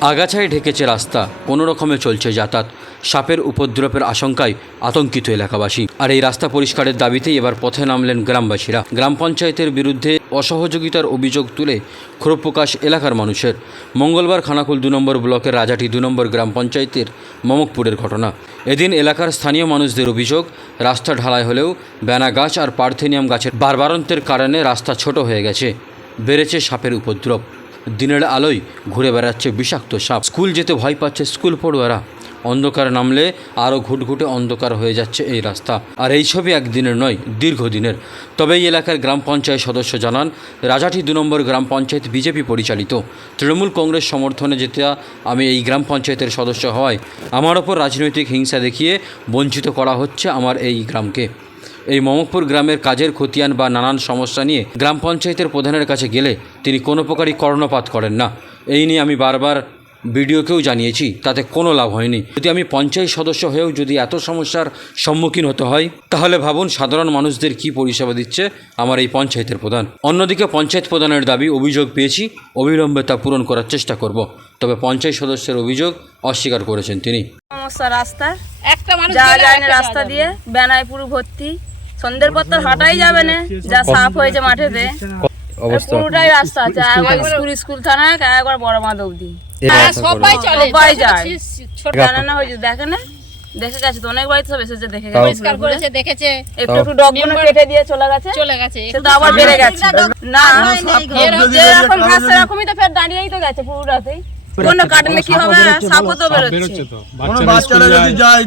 আগাছায় ঢেকেছে রাস্তা, কোনো রকমে চলছে যাতায়াত। সাপের উপদ্রবের আশঙ্কায় আতঙ্কিত এলাকাবাসী। আর এই রাস্তা পরিষ্কারের দাবিতেই এবার পথে নামলেন গ্রামবাসীরা। গ্রাম পঞ্চায়েতের বিরুদ্ধে অসহযোগিতার অভিযোগ তুলে ক্ষোভ প্রকাশ এলাকার মানুষের। মঙ্গলবার খানাকুল দু নম্বর ব্লকের রাজাটি দু নম্বর গ্রাম পঞ্চায়েতের মমকপুরের ঘটনা। এদিন এলাকার স্থানীয় মানুষদের অভিযোগ, রাস্তা ঢালাই হলেও ব্যানা গাছ আর পার্থেনিয়াম গাছের বারবারন্তের কারণে রাস্তা ছোট হয়ে গেছে। বেড়েছে সাপের উপদ্রব। দিনের আলোয় ঘুরে বেড়াচ্ছে বিষাক্ত সাপ। স্কুল যেতে ভয় পাচ্ছে স্কুল পড়ুয়ারা। অন্ধকার নামলে আরও ঘুটঘুটে অন্ধকার হয়ে যাচ্ছে এই রাস্তা। আর এই ছবি একদিনের নয়, দীর্ঘদিনের। তবে এই এলাকার গ্রাম পঞ্চায়েত সদস্য জানান, রাজাটি দু নম্বর গ্রাম পঞ্চায়েত বিজেপি পরিচালিত। তৃণমূল কংগ্রেস সমর্থনে যেতে আমি এই গ্রাম পঞ্চায়েতের সদস্য হওয়ায় আমার ওপর রাজনৈতিক হিংসা দেখিয়ে বঞ্চিত করা হচ্ছে আমার এই গ্রামকে। এই মমকপুর গ্রামের কাজের খতিয়ান বা নানান সমস্যা নিয়ে গ্রাম পঞ্চায়েতের প্রধানের কাছে গেলে তিনি কোনো প্রকারই কর্ণপাত করেন না। এই নিয়ে আমি বারবার বিডিওকেও জানিয়েছি তাতে কোনো লাভ হয়নি। যদি আমি পঞ্চায়েত সদস্য হয়েও যদি এত সমস্যার সম্মুখীন হতে হয় তাহলে ভাবুন সাধারণ মানুষদের কি পরিষেবা দিচ্ছে আমার এই পঞ্চায়েতের প্রধান। অন্যদিকে পঞ্চায়েত প্রধানের দাবি অভিযোগ পেয়েছি অবিলম্বে তা পূরণ করার চেষ্টা করব। তবে পঞ্চায়েত সদস্যের অভিযোগ অস্বীকার করেছেন তিনি। সমস্যা রাস্তা একটা মানুষ রাস্তা দিয়ে বেনায় পুরো ভর্তি সন্ধ্যের পর তো হাঁটাই যাবে না। যা সাফ হয়েছে মাঠেতে। পুরোটাই রাস্তা আছে। একবার স্কুল স্কুল থানা একবার বড় অব্দি হ্যাঁ, সবাই চলে সবাই যায়। ছোট জানা না হয়েছে দেখে না? দেখে গেছে তো অনেক বাড়িতে সব এসেছে দেখে গেছে। পরিষ্কার করেছে দেখেছে। একটু একটু ডগগুলো কেটে দিয়ে চলে গেছে। চলে গেছে। সে তো আবার বেড়ে গেছে। না এরকম ঘাস সেরকমই তো ফের দাঁড়িয়েই তো গেছে পুরোটাতেই। কোনো কাটলে কি হবে? সাপও তো বেরোচ্ছে। কোনো বাচ্চারা যদি যায়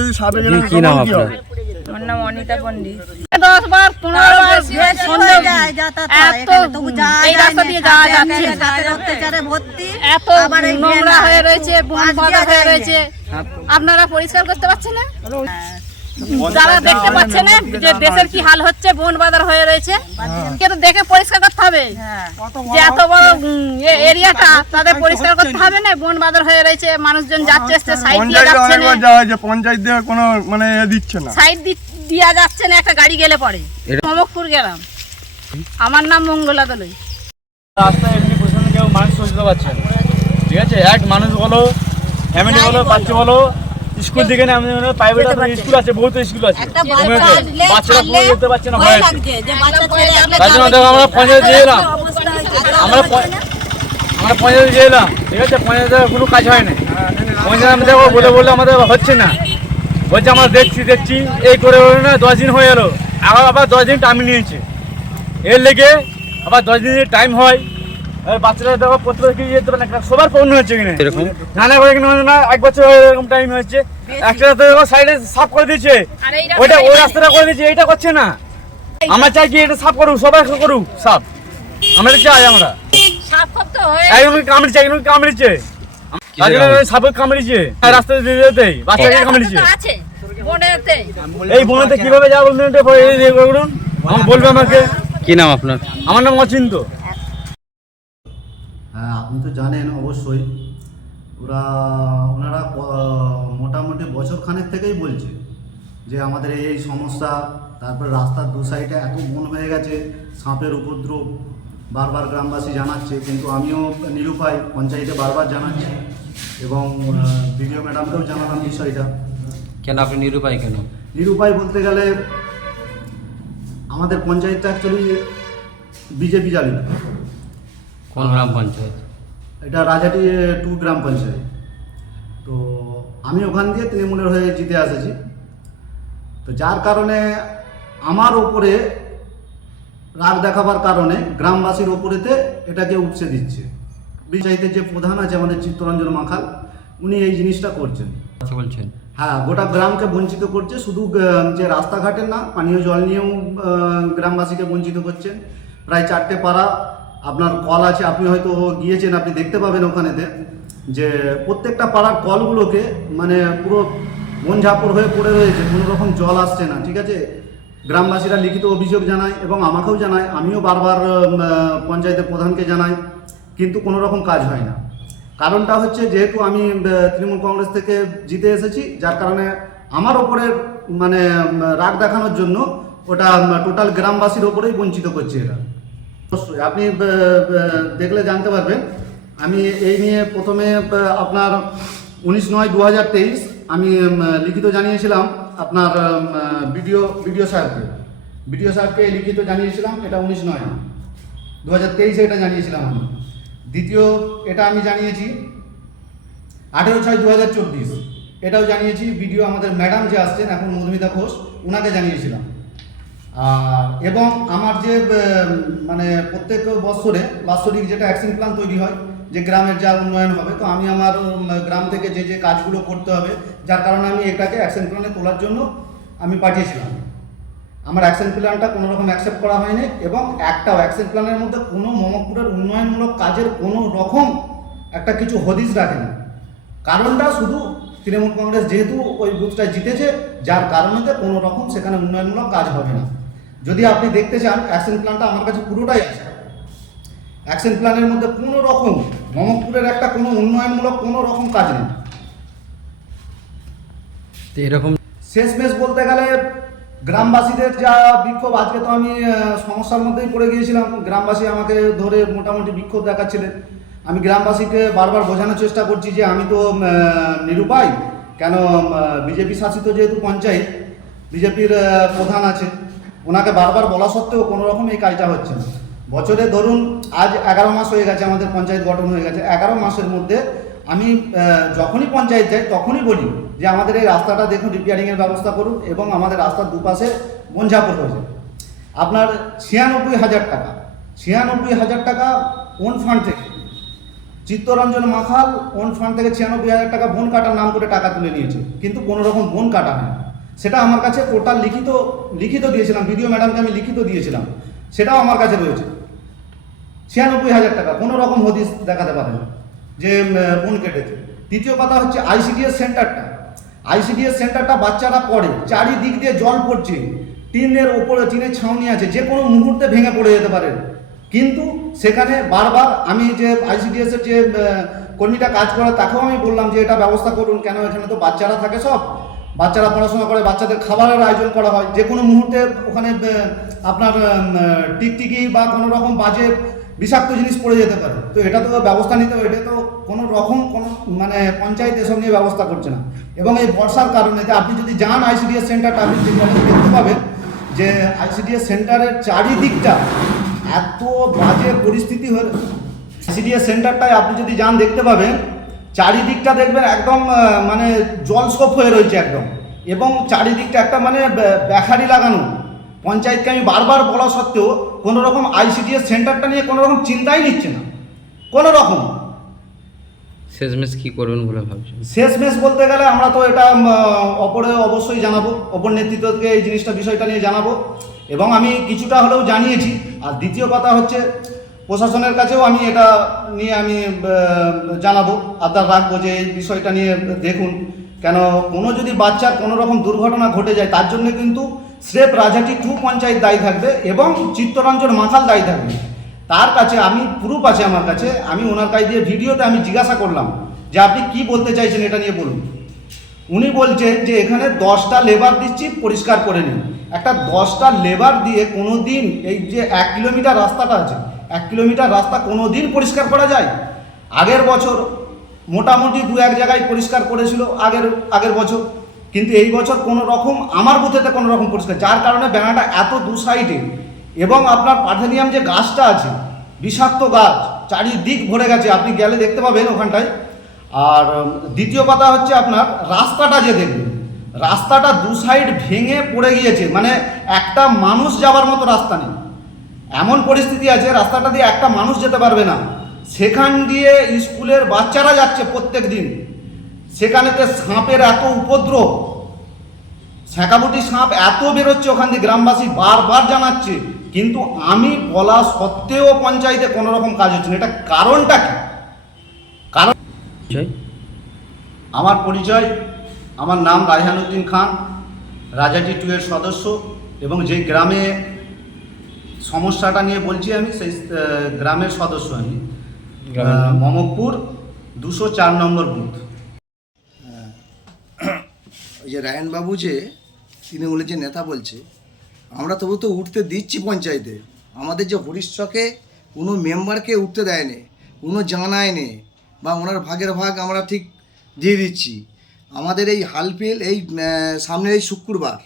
যদি সাপে গেলে কি আপনার নাম অনিতা পন্ডিত দশ বার পনেরো বার এই রাস্তা দিয়ে যাওয়া যাচ্ছে। এত নোংরা হয়ে রয়েছে বন বাঁধা হয়ে রয়েছে। আপনারা পরিষ্কার করতে পারছেন না? যারা দেখতে পাচ্ছে না যে দেশের কি হাল হচ্ছে বন বাজার হয়ে রয়েছে কিন্তু দেখে পরিষ্কার করতে হবে যে এত বড় এরিয়াটা তাদের পরিষ্কার করতে হবে না বন বাজার হয়ে রয়েছে মানুষজন যাচ্ছে আসছে সাইড দিয়ে যাচ্ছে না। পঞ্চায়েত দিয়ে কোনো মানে দিচ্ছে না। সাইড দিয়া যাচ্ছে না একটা গাড়ি গেলে পরে। মমকপুর গেলাম। আমার নাম মঙ্গলা দলই। রাস্তায় এমনি প্রশাসন কেউ মানুষ চলতে পারছে না। ঠিক আছে? এক মানুষ বলো ফ্যামিলি বলো বাচ্চা বলো স্কুল থেকে না আমাদের প্রাইভেট স্কুল আছে বহুত স্কুল আছে। বাচ্চারা পুরো যেতে পারছে না ভয় আছে। তার জন্য দেখো আমরা পঞ্চায়েত দিয়ে এলাম আমরা প- আমরা পঞ্চায়েত দিয়ে এলাম ঠিক আছে পঞ্চায়েতে কোনো কাজ হয় না পঞ্চায়েত আমি দেখো বলে বলে আমাদের হচ্ছে না। বলছে আমরা দেখছি দেখছি। এই করে না দশ দিন হয়ে গেলো। আবার আবার দশ দিন টাইম নিয়েছে। এর লেগে আবার দশ দিনের টাইম হয়। বাচ্চারা দেখো যেতে পারে সবার প্রবলেম হচ্ছে কিনা? এরকম নানা করে কিনা না এক বছর এরকম টাইম হচ্ছে একটা রাস্তা দেখো সাইডে সাফ করে দিয়েছে। আর ওইটা ওই রাস্তাটা করে দিয়েছে এইটা করছে না। আমরা চাই কি এটা সাফ করুক সবাই করুক সাফ। আমরা চাই আমরা। হয়ে কামড়িছে কামড়িছে সাপে কামড়িছে রাস্তা দিয়ে যেতে বাচ্চাকে কামড়িছে তো আছে বনেতে। এই বনেতে কীভাবে যাব বলুন। বলবে আমাকে। কি নাম আপনার? আমার নাম অচিন্ত। আপনি তো জানেন অবশ্যই ওরা ওনারা মোটামুটি বছর খানেক থেকেই বলছে যে আমাদের এই সমস্যা তারপর রাস্তার দু সাইডে এত বন হয়ে গেছে সাপের উপদ্রব বারবার গ্রামবাসী জানাচ্ছে কিন্তু আমিও নিরুপায় পঞ্চায়েতে বারবার জানাচ্ছি এবং বিডিও ম্যাডামকেও জানালাম বিষয়টা। কেন আপনি নিরুপায় কেন? নিরুপায় বলতে গেলে আমাদের পঞ্চায়েতটা অ্যাকচুয়ালি বিজেপি চালিত। কোন গ্রাম পঞ্চায়েত? এটা রাজাটি টু গ্রাম পঞ্চায়েত। তো আমি ওখান দিয়ে তৃণমূলের হয়ে জিতে এসেছি। তো যার কারণে আমার ওপরে রাগ দেখাবার কারণে গ্রামবাসীর ওপরেতে এটাকে উপসে দিচ্ছে। পঞ্চায়েতের যে প্রধান আছে আমাদের চিত্তরঞ্জন মাখাল উনি এই জিনিসটা করছেন। বলছেন। হ্যাঁ গোটা গ্রামকে বঞ্চিত করছে শুধু যে রাস্তাঘাটের না পানীয় জল নিয়েও গ্রামবাসীকে বঞ্চিত করছেন। প্রায় চারটে পাড়া আপনার কল আছে, আপনি হয়তো গিয়েছেন, আপনি দেখতে পাবেন ওখানেতে যে প্রত্যেকটা পাড়ার কলগুলোকে মানে পুরো বন ঝাপড় হয়ে পড়ে রয়েছে, কোনো রকম জল আসছে না, ঠিক আছে? গ্রামবাসীরা লিখিত অভিযোগ জানায় এবং আমাকেও জানায়, আমিও বারবার পঞ্চায়েতের প্রধানকে জানাই, কিন্তু কোনো রকম কাজ হয় না। কারণটা হচ্ছে যেহেতু আমি তৃণমূল কংগ্রেস থেকে জিতে এসেছি, যার কারণে আমার ওপরে মানে রাগ দেখানোর জন্য ওটা টোটাল গ্রামবাসীর ওপরেই বঞ্চিত করছে এরা। অবশ্যই। আপনি দেখলে জানতে পারবেন। আমি এই নিয়ে প্রথমে আপনার উনিশ নয় দু আমি লিখিত জানিয়েছিলাম আপনার ভিডিও ভিডিও সাহেবকে ভিডিও সাহেবকে লিখিত জানিয়েছিলাম, এটা উনিশ নয়। দু হাজার তেইশে এটা জানিয়েছিলাম আমি। দ্বিতীয়, এটা আমি জানিয়েছি আঠেরো ছয় দু হাজার চব্বিশ। এটাও জানিয়েছি, ভিডিও আমাদের ম্যাডাম যে আসছেন, এখন মধুমিতা ঘোষ ওনাকে জানিয়েছিলাম। আর, এবং আমার যে মানে প্রত্যেক বছরে বাৎসরিক যেটা অ্যাকশন প্ল্যান তৈরি হয়, যে গ্রামের যা উন্নয়ন হবে, তো আমি আমার গ্রাম থেকে যে যে কাজগুলো করতে হবে, যার কারণে আমি এটাকে অ্যাকশন প্ল্যানে তোলার জন্য আমি পাঠিয়েছিলাম। আমার অ্যাকশন প্ল্যানটা কোনো রকম অ্যাকসেপ্ট করা হয়নি এবং একটাও অ্যাকশন প্ল্যানের মধ্যে কোনো মমপুরের উন্নয়নমূলক কাজের কোনো রকম একটা কিছু হদিস রাখেনি। কারণটা শুধু তৃণমূল কংগ্রেস যেহেতু ওই বুথটা জিতেছে, যার কারণেতে কোনো রকম সেখানে উন্নয়নমূলক কাজ হবে না। যদি আপনি দেখতে চান অ্যাকশন প্ল্যানটা আমার কাছে পুরোটাই আছে। অ্যাকশন প্ল্যানের মধ্যে কোনো রকম মমপুরের একটা কোনো উন্নয়নমূলক কোনো রকম কাজ নেই। তো এরকম শেষমেশ বলতে গেলে গ্রামবাসীদের যা বিক্ষোভ আজকে তো আমি সমস্যার মধ্যেই পড়ে গিয়েছিলাম। গ্রামবাসী আমাকে ধরে মোটামুটি বিক্ষোভ দেখাচ্ছিলেন। আমি গ্রামবাসীকে বারবার বোঝানোর চেষ্টা করছি যে আমি তো নিরুপায়। কেন বিজেপি শাসিত যেহেতু পঞ্চায়েত বিজেপির প্রধান আছে ওনাকে বারবার বলা সত্ত্বেও কোনো রকম এই কাজটা হচ্ছে না। বছরে ধরুন, আজ এগারো মাস হয়ে গেছে, আমাদের পঞ্চায়েত গঠন হয়ে গেছে। এগারো মাসের মধ্যে আমি যখনই পঞ্চায়েত যাই, তখনই বলি যে আমাদের এই রাস্তাটা দেখুন রিপেয়ারিংয়ের ব্যবস্থা করুন এবং আমাদের রাস্তার দুপাশে বঞ্জাপুর হয়েছে আপনার ছিয়ানব্বই হাজার টাকা, ছিয়ানব্বই হাজার টাকা ওন ফান্ড থেকে, চিত্তরঞ্জন মাখাল ওন ফান্ড থেকে ছিয়ানব্বই হাজার টাকা বন কাটার নাম করে টাকা তুলে নিয়েছে। কিন্তু কোনো রকম বন কাটা হয় না সেটা আমার কাছে ওটা লিখিত লিখিত দিয়েছিলাম ভিডিও ম্যাডামকে আমি লিখিত দিয়েছিলাম, সেটাও আমার কাছে রয়েছে। ছিয়ানব্বই হাজার টাকা, কোনো রকম হদিস দেখাতে পারে না যে বন কেটেছে। দ্বিতীয় কথা হচ্ছে আইসিডিএস সেন্টারটা আইসিডিএস সেন্টারটা বাচ্চারা পড়ে, চারিদিক দিয়ে জল পড়ছে, টিনের ওপরে টিনের ছাউনি আছে, যে কোনো মুহূর্তে ভেঙে পড়ে যেতে পারে। কিন্তু সেখানে বারবার আমি যে আইসিডিএসের যে কর্মীটা কাজ করে, তাকেও আমি বললাম যে, এটা ব্যবস্থা করুন, কেন এখানে তো বাচ্চারা থাকে সব? বাচ্চারা পড়াশোনা করে, বাচ্চাদের খাবারের আয়োজন করা হয়। যে কোনো মুহূর্তে ওখানে আপনার টিকটিকি বা কোনো রকম বাজে বিষাক্ত জিনিস পড়ে যেতে পারে। তো এটা তো ব্যবস্থা নিতে হবে। এটা তো কোনো রকম কোনো মানে পঞ্চায়েত এসব নিয়ে ব্যবস্থা করছে না। এবং এই বর্ষার কারণে যে আপনি যদি যান আইসিডিএস সেন্টারটা, আপনি দেখতে পাবেন যে আইসিডিএস সেন্টারের চারিদিকটা এত বাজে পরিস্থিতি হয়ে, আইসিডিএস সেন্টারটায় আপনি যদি যান দেখতে পাবেন চারিদিকটা দেখবেন একদম মানে জলস্কোপ হয়ে রয়েছে একদম। এবং চারিদিকটা একটা মানে বে- বেখারি লাগানো। পঞ্চায়েতকে আমি বারবার বলা সত্ত্বেও কোনো রকম আইসিডিএস সেন্টারটা নিয়ে কোনো রকম চিন্তাই নিচ্ছে না। কোনো রকম শেষমেশ কি করবেন বলে ভাবছেন? শেষমেশ বলতে গেলে আমরা তো এটা অপরে অবশ্যই জানাব। অপর নেতৃত্বকে এই জিনিসটা বিষয়টা নিয়ে জানাব। এবং আমি কিছুটা হলেও জানিয়েছি। আর দ্বিতীয় কথা হচ্ছে প্রশাসনের কাছেও আমি এটা নিয়ে আমি জানাব। আবদার রাখব যে এই বিষয়টা নিয়ে দেখুন। কেন কোনো যদি বাচ্চার কোনো রকম দুর্ঘটনা ঘটে যায়, তার জন্য কিন্তু স্রেফ রাজাটি টু পঞ্চায়েত দায়ী থাকবে এবং চিত্তরঞ্জন মাখাল দায়ী থাকবে। তার কাছে আমি প্রুফ আছে আমার কাছে, আমি ওনার কাছে দিয়ে ভিডিওতে আমি জিজ্ঞাসা করলাম যে আপনি কি বলতে চাইছেন এটা নিয়ে বলুন। উনি বলছেন যে এখানে দশটা লেবার দিচ্ছি পরিষ্কার করে নিন। একটা দশটা লেবার দিয়ে কোনো দিন এই যে এক কিলোমিটার রাস্তাটা আছে এক কিলোমিটার রাস্তা কোনো দিন পরিষ্কার করা যায়? আগের বছর মোটামুটি দু এক জায়গায় পরিষ্কার করেছিল আগের আগের বছর। কিন্তু এই বছর কোনো রকম আমার বুথেতে কোনো রকম পরিষ্কার, যার কারণে ব্যানারটা এত দু সাইডে। এবং আপনার পার্থেনিয়াম যে গাছটা আছে, বিষাক্ত গাছ, চারিদিক ভরে গেছে, আপনি গেলে দেখতে পাবেন ওখানটায়। আর দ্বিতীয় কথা হচ্ছে আপনার রাস্তাটা যে দেখবেন রাস্তাটা দু সাইড ভেঙে পড়ে গিয়েছে। মানে একটা মানুষ যাবার মতো রাস্তা নেই। এমন পরিস্থিতি আছে রাস্তাটা দিয়ে একটা মানুষ যেতে পারবে না। সেখান দিয়ে স্কুলের বাচ্চারা যাচ্ছে প্রত্যেক দিন সেখানেতে সাঁপের এত উপদ্রব। ছ্যাঁকাবুটি সাঁপ এত বেরোচ্ছে ওখান দিয়ে গ্রামবাসী বারবার জানাচ্ছে। কিন্তু আমি বলা সত্ত্বেও পঞ্চায়েতে কোনো রকম কাজ হচ্ছে না। এটা কারণটা কি? কারণ আমার পরিচয় আমার নাম রায়হানুদ্দিন খান রাজাটি টু এর সদস্য এবং যে গ্রামে সমস্যাটা নিয়ে বলছি আমি সেই গ্রামের সদস্য আমি। মমকপুর দুশো চার নম্বর বুথ। ওই যে রায়নবাবু যে তৃণমূলের যে নেতা বলছে আমরা তবু তো উঠতে দিচ্ছি পঞ্চায়েতে। আমাদের যে হরিশ্চকে কোনো মেম্বারকে উঠতে দেয়নি কোনো জানায় নেই বা ওনার ভাগের ভাগ আমরা ঠিক দিয়ে দিচ্ছি। আমাদের এই হালফিল এই সামনের এই শুক্রবার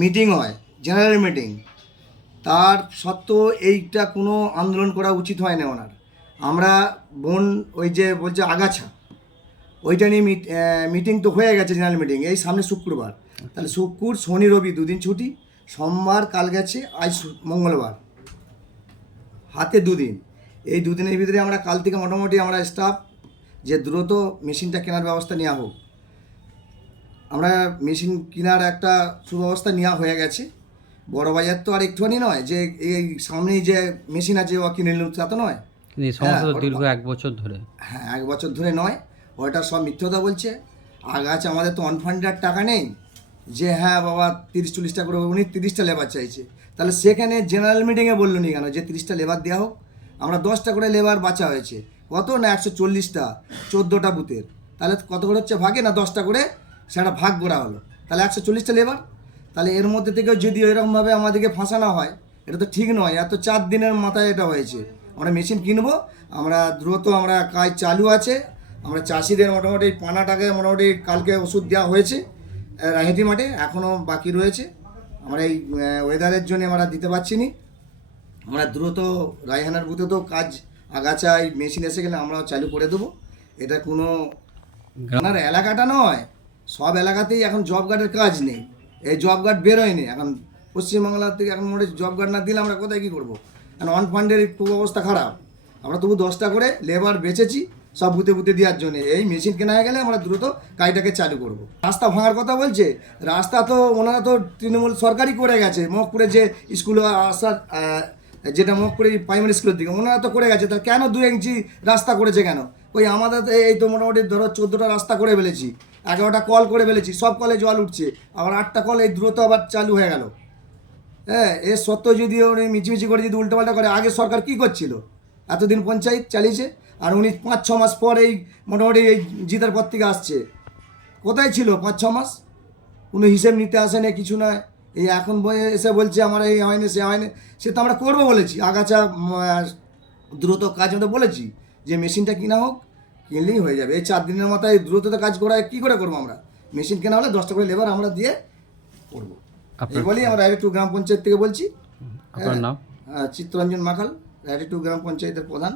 মিটিং হয় জেনারেল মিটিং। তার সত্ত্বেও এইটা কোনো আন্দোলন করা উচিত হয় না ওনার। আমরা বোন ওই যে বলছে আগাছা, ওইটা নিয়ে মিটিং তো হয়ে গেছে জেনারেল মিটিং এই সামনে শুক্রবার। তাহলে শুক্র, শনি, রবি দুদিন ছুটি, সোমবার, কাল গেছে, আজ মঙ্গলবার। হাতে দুদিন। এই দুদিনের ভিতরে আমরা কাল থেকে মোটামুটি আমরা স্টাফ যে দ্রুত মেশিনটা কেনার ব্যবস্থা নেওয়া হোক। আমরা মেশিন কেনার একটা সুব্যবস্থা নেওয়া হয়ে গেছে। বড় বাজার তো আর একটুখানি নয় যে এই সামনেই যে মেশিন আছে ও কিনে নিল তা তো নয়। সমস্যা দীর্ঘ এক বছর ধরে। হ্যাঁ এক বছর ধরে নয় ওটা সব মিথ্যতা বলছে। আগাছে আমাদের তো অনফান্ডেড টাকা নেই যে হ্যাঁ বাবা তিরিশ চল্লিশটা করে উনি তিরিশটা লেবার চাইছে। তাহলে সেখানে জেনারেল মিটিংয়ে বলল নি কেন যে তিরিশটা লেবার দেওয়া হোক? আমরা দশটা করে লেবার বাঁচা হয়েছে। কত না একশো চল্লিশটা চোদ্দোটা বুথের? তাহলে কত করে হচ্ছে ভাগে না দশটা করে? সেটা ভাগ করা হলো। তাহলে একশো চল্লিশটা লেবার? তাহলে এর মধ্যে থেকে যদি এরকমভাবে আমাদেরকে ফাঁসানো হয় এটা তো ঠিক নয় এত চার দিনের মাথায় এটা হয়েছে। আমরা মেশিন কিনবো আমরা দ্রুত আমরা কাজ চালু আছে আমরা চাষিদের মোটামুটি পানাটাকে মোটামুটি কালকে ওষুধ দেওয়া হয়েছে রাহেতি মাঠে এখনও বাকি রয়েছে। আমরা এই ওয়েদারের জন্য আমরা দিতে পারছি নি। আমরা দ্রুত রায়হানার বুথে তো কাজ আগাছা এই মেশিন এসে গেলে আমরাও চালু করে দেবো। এটা কোনো আপনার এলাকাটা নয় সব এলাকাতেই এখন জব কার্ডের কাজ নেই। এই জব কার্ড বেরোয়নি। এখন পশ্চিমবাংলার থেকে এখন মনে জব কার্ড না দিলে আমরা কোথায় কী করব? এখন অন ফান্ডের খুব অবস্থা খারাপ। আমরা তবু দশটা করে লেবার বেচেছি, সব বুতে বুতে দেওয়ার জন্য। এই মেশিন কেনা গেলে আমরা দ্রুত কাজটাকে চালু করব। রাস্তা ভাঙার কথা বলছে, রাস্তা তো ওনারা তো তৃণমূল সরকারই করে গেছে। মহকুরে যে স্কুলে আসার যেটা মহকুরে প্রাইমারি স্কুলের দিকে, ওনারা তো করে গেছে। তা কেন দু ইঞ্চি রাস্তা করেছে কেন? ওই আমাদের এই তো মোটামুটি ধরো চোদ্দোটা রাস্তা করে ফেলেছি। এগারোটা কল করে ফেলেছি, সব কলে জল উঠছে। আবার আটটা কল এই দ্রুত আবার চালু হয়ে গেল। হ্যাঁ এর সত্ত্বেও যদি উনি মিচিমিচি করে যদি উল্টোপাল্টা করে, আগে সরকার কী করছিল? এতদিন পঞ্চায়েত চালিয়েছে, আর উনি পাঁচ, ছ মাস পর এই মোটামুটি এই জিতার পর থেকে আসছে। কোথায় ছিল পাঁচ, ছ মাস? কোনো হিসেব নিতে আসে না কিছু নয় এই এখন এসে বলছে, আমার এই হয়নি, সে হয়নি। সে তো আমরা করব বলেছি। আগাছা দ্রুত কাজ আমরা বলেছি যে মেশিনটা কিনা হোক কিনলেই হয়ে যাবে। এই চার দিনের মাথায় দ্রুততা কাজ করা কি করে করব আমরা? মেশিন কেনা হলে দশটা করে লেবার আমরা দিয়ে করব। এই বলেই আমরা টু গ্রাম পঞ্চায়েত থেকে বলছি। আপনার নাম? চিত্তরঞ্জন মাখাল রায়টু গ্রাম পঞ্চায়েতের প্রধান।